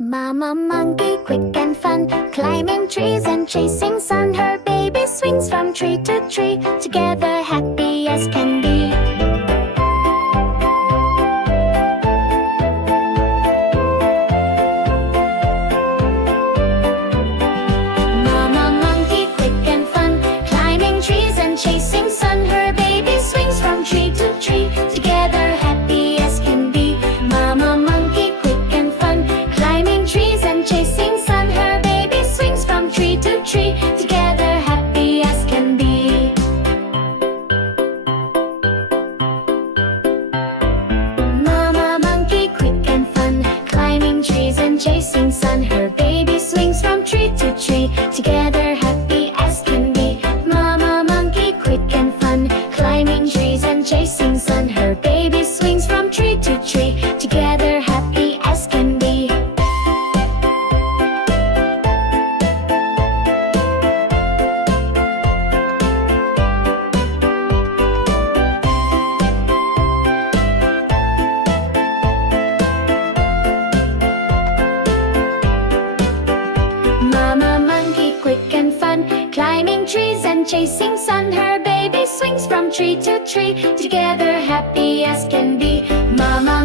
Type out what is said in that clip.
Mama monkey, quick and fun, climbing trees and chasing sun. Her baby swings from tree to tree, together happy as can be. Mama monkey, quick and fun, climbing trees and chasing sun. Her baby swings from tree to tree, together happy as can be. Mama monkey, quick and fun, climbing trees and chasing sun. Her baby swings from tree to tree, together happy as can be. Mama monkey, quick and fun, climbing trees and chasing sun. Her baby swings from tree to tree, together happy as can be. Mama monkey, quick and fun, climbing trees and chasing sun. Her baby swings from tree to tree, together happy as can be. Mama monkey, quick and fun, climbing trees and chasing sun. Her baby swings from tree to tree, together happy as can be. Mama